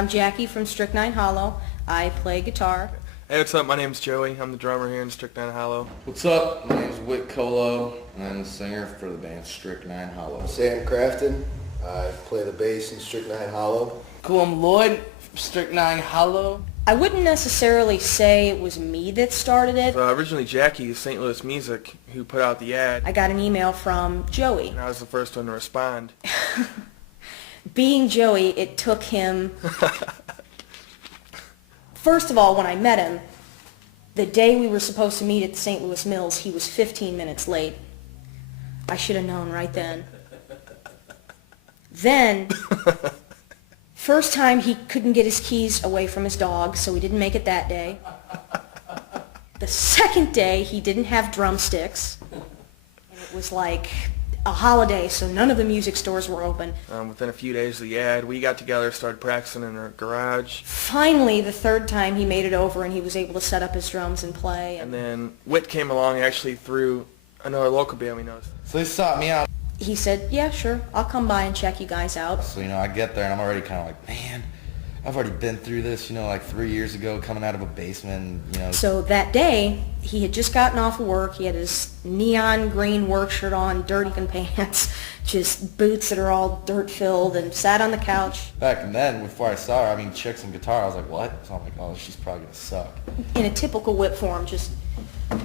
I'm Jackie from Strych9Hollow. I play guitar. Hey, what's up? My name's Joey. I'm the drummer here in Strych9Hollow. What's up? My name's Strych9Hollow, and I'm the singer for the band Strych9Hollow. Sam Crafton. I play the bass in Strych9Hollow. Cool, I'm Lloyd from Strych9Hollow. I wouldn't necessarily say it was me that started it. Originally Jackie, St. Louis Music, who put out the ad. I got an email from Joey. And I was the first one to respond. Being Joey, it took him... First of all, when I met him, the day we were supposed to meet at the St. Louis Mills, he was 15 minutes late. I should have known right then. Then, first time he couldn't get his keys away from his dog, so he didn't make it that day. The second day, he didn't have drumsticks. And it was like a holiday, so none of the music stores were open. Within a few days of the ad, we got together, started practicing in our garage. Finally, the third time he made it over and he was able to set up his drums and play. And then Whit came along actually through another local band we know. So they sought me out. He said, yeah, sure, I'll come by and check you guys out. So, I get there and I'm already kind of like, man, I've already been through this, like 3 years ago, coming out of a basement, So that day, he had just gotten off of work. He had his neon green work shirt on, dirty pants, just boots that are all dirt-filled, and sat on the couch. Back then, before I saw her, chicks and guitar, I was like, what? So I'm like, oh, she's probably going to suck. In a typical Whip form, just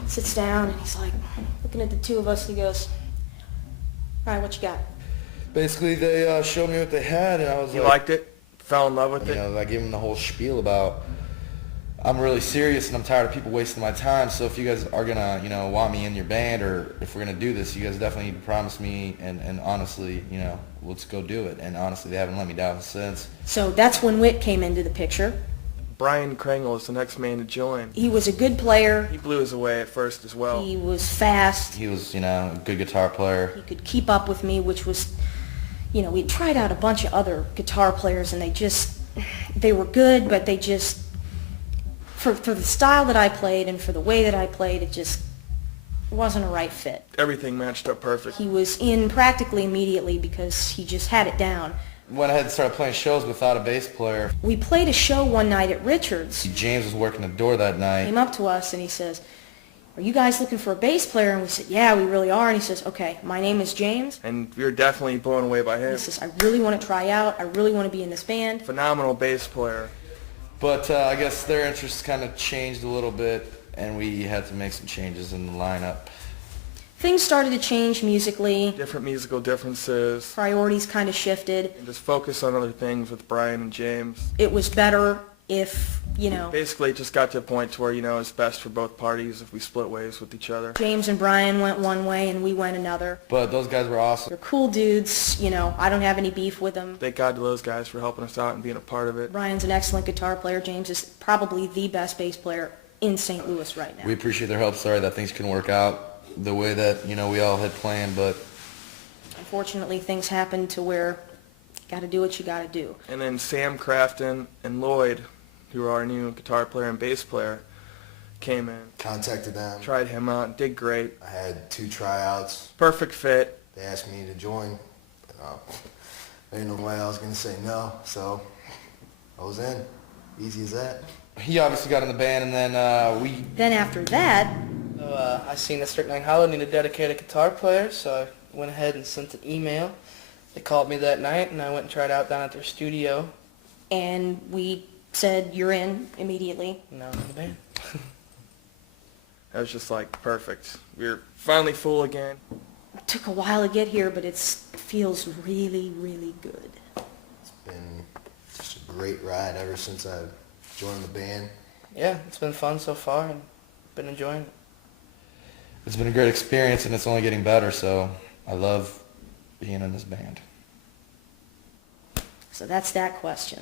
sits down, and he's like, looking at the two of us, and he goes, all right, what you got? Basically, they showed me what they had, and I was You liked it? Fell in love with it? I gave them the whole spiel about, I'm really serious and I'm tired of people wasting my time, so if you guys are going to, want me in your band, or if we're going to do this, you guys definitely need to promise me, and honestly, let's go do it. And honestly, they haven't let me down since. So that's when Whit came into the picture. Brian Kringle is the next man to join. He was a good player. He blew us away at first as well. He was fast. He was, a good guitar player. He could keep up with me, which was, we tried out a bunch of other guitar players, and they were good, but they just, for the style that I played and for the way that I played, it just wasn't a right fit. Everything matched up perfect. He was in practically immediately because he just had it down. Went ahead and started playing shows without a bass player. We played a show one night at Richard's. James was working the door that night. He came up to us and he says, are you guys looking for a bass player? And we said, yeah, we really are. And he says, okay, my name is James. And we were definitely blown away by him. He says, I really want to try out. I really want to be in this band. Phenomenal bass player. But I guess their interests kind of changed a little bit, and we had to make some changes in the lineup. Things started to change musically. Different musical differences. Priorities kind of shifted. And just focus on other things with Brian and James. It was better if, Basically, it just got to a point to where, it's best for both parties if we split ways with each other. James and Brian went one way and we went another. But those guys were awesome. They're cool dudes, I don't have any beef with them. Thank God to those guys for helping us out and being a part of it. Brian's an excellent guitar player. James is probably the best bass player in St. Louis right now. We appreciate their help. Sorry that things couldn't work out the way that, we all had planned, but unfortunately things happen to where you got to do what you got to do. And then Sam Crafton and Lloyd, who are our new guitar player and bass player, came in. Contacted them. Tried him out, did great. I had 2 tryouts. Perfect fit. They asked me to join. There ain't no way I was going to say no, so I was in. Easy as that. He obviously got in the band, and then Then after that... So I seen that Strych9Hollow needed a dedicated guitar player, so I went ahead and sent an email. They called me that night, and I went and tried out down at their studio. And we said, you're in immediately. Now I'm in the band. That was just perfect. We were finally full again. It took a while to get here, but it feels really, really good. It's been just a great ride ever since I joined the band. Yeah, it's been fun so far, and been enjoying it. It's been a great experience, and it's only getting better, so I love being in this band. So that's that question.